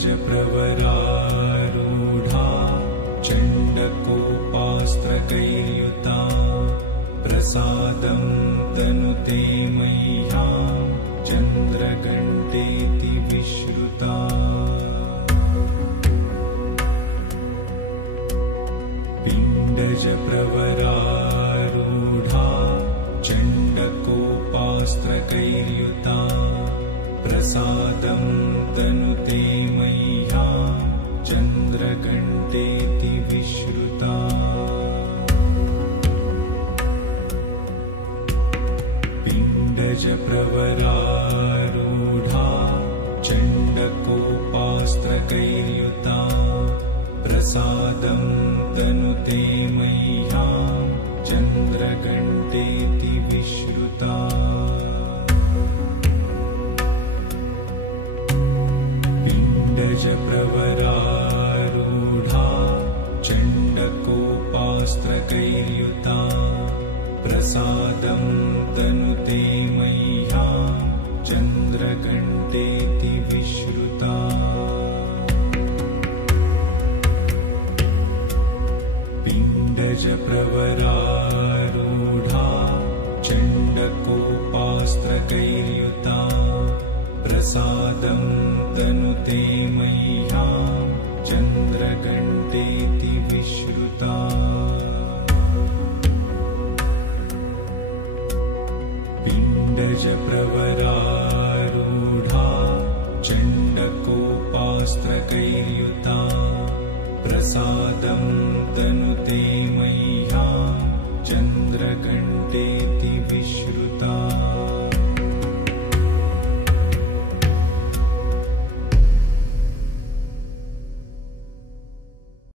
प्रवरारूढा चण्डकोपास्त्रकैर्युता प्रसादं तनुते मह्यं चन्द्रघण्टेति विश्रुता पिण्डज प्रवरारूढा चण्डकोपास्त्रकैर्युता प्रसादं तनुते मह्यं चन्द्रघण्टेति विश्रुता पिण्डज प्रवरारूढा चण्डकोपास्त्रकैर्युता प्रसादं तनुते मह्यं चन्द्रघण्टेति विश्रुता पिण्डज प्रवरारूढा चण्डकोपास्त्रकैर्युता प्रसादं तनुते मह्यं चन्द्रघण्टेति विश्रुता पिण्डज प्रवरारूढा चण्डकोपास्त्रकैर्युता प्रसादं तनुते मह्यं चन्द्रघण्टेति विश्रुता पिण्डज प्रवरारूढा